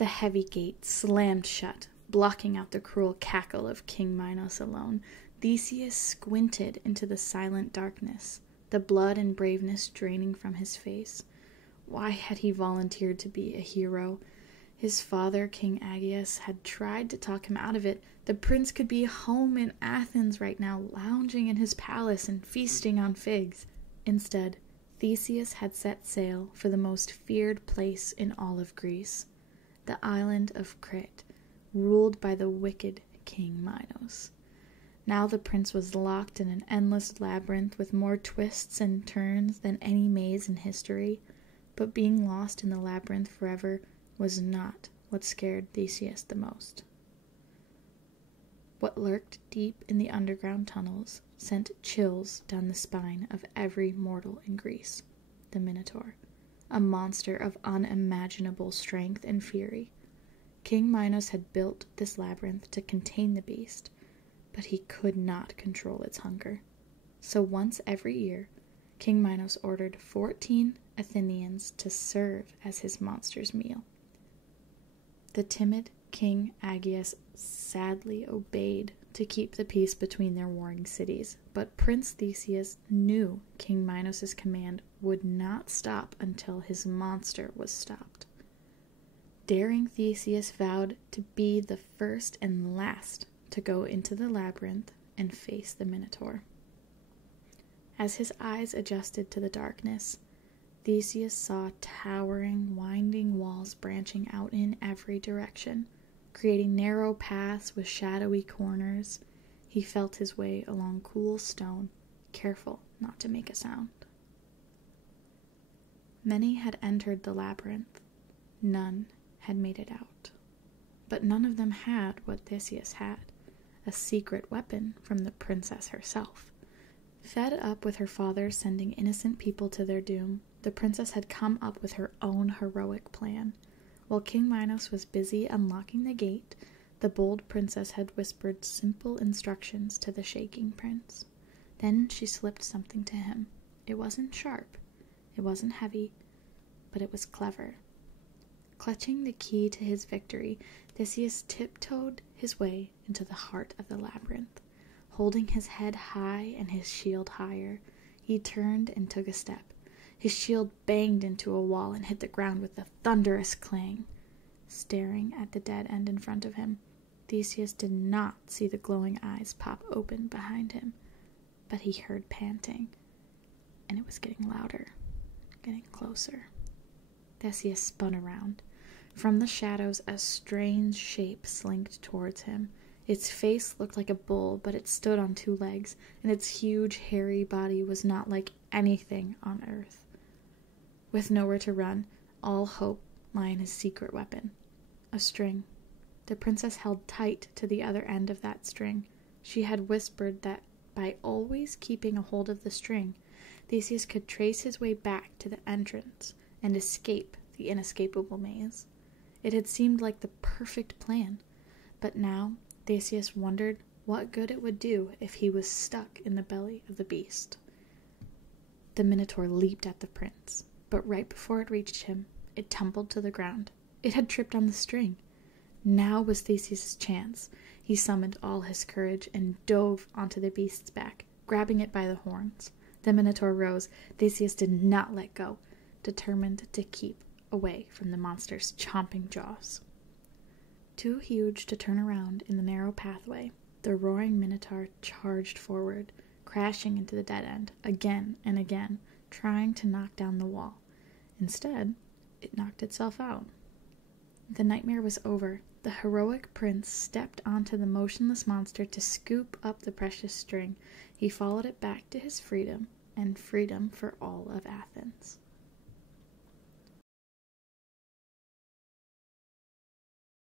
The heavy gate slammed shut, blocking out the cruel cackle of King Minos alone. Theseus squinted into the silent darkness, the blood and braveness draining from his face. Why had he volunteered to be a hero? His father, King Aegeus, had tried to talk him out of it. The prince could be home in Athens right now, lounging in his palace and feasting on figs. Instead, Theseus had set sail for the most feared place in all of Greece, the island of Crete, ruled by the wicked King Minos. Now the prince was locked in an endless labyrinth with more twists and turns than any maze in history, but being lost in the labyrinth forever was not what scared Theseus the most. What lurked deep in the underground tunnels sent chills down the spine of every mortal in Greece: the Minotaur, a monster of unimaginable strength and fury. King Minos had built this labyrinth to contain the beast, but he could not control its hunger. So once every year, King Minos ordered 14 Athenians to serve as his monster's meal. The timid King Aegeus sadly obeyed to keep the peace between their warring cities, but Prince Theseus knew King Minos' command would not stop until his monster was stopped. Daring Theseus vowed to be the first and last to go into the labyrinth and face the Minotaur. As his eyes adjusted to the darkness, Theseus saw towering, winding walls branching out in every direction, creating narrow paths with shadowy corners. He felt his way along cool stone, careful not to make a sound. Many had entered the labyrinth. None had made it out. But none of them had what Theseus had, a secret weapon from the princess herself. Fed up with her father sending innocent people to their doom, the princess had come up with her own heroic plan. While King Minos was busy unlocking the gate, the bold princess had whispered simple instructions to the shaking prince. Then she slipped something to him. It wasn't sharp, it wasn't heavy, but it was clever. Clutching the key to his victory, Theseus tiptoed his way into the heart of the labyrinth. Holding his head high and his shield higher, he turned and took a step. His shield banged into a wall and hit the ground with a thunderous clang. Staring at the dead end in front of him, Theseus did not see the glowing eyes pop open behind him, but he heard panting, and it was getting louder, getting closer. Theseus spun around. From the shadows, a strange shape slinked towards him. Its face looked like a bull, but it stood on 2 legs, and its huge, hairy body was not like anything on earth. With nowhere to run, all hope lay in his secret weapon, a string. The princess held tight to the other end of that string. She had whispered that by always keeping a hold of the string, Theseus could trace his way back to the entrance and escape the inescapable maze. It had seemed like the perfect plan, but now Theseus wondered what good it would do if he was stuck in the belly of the beast. The Minotaur leaped at the prince, but right before it reached him, it tumbled to the ground. It had tripped on the string. Now was Theseus' chance. He summoned all his courage and dove onto the beast's back, grabbing it by the horns. The Minotaur rose. Theseus did not let go, determined to keep away from the monster's chomping jaws. Too huge to turn around in the narrow pathway, the roaring Minotaur charged forward, crashing into the dead end again and again, trying to knock down the wall. Instead, it knocked itself out. The nightmare was over. The heroic prince stepped onto the motionless monster to scoop up the precious string. He followed it back to his freedom, and freedom for all of Athens.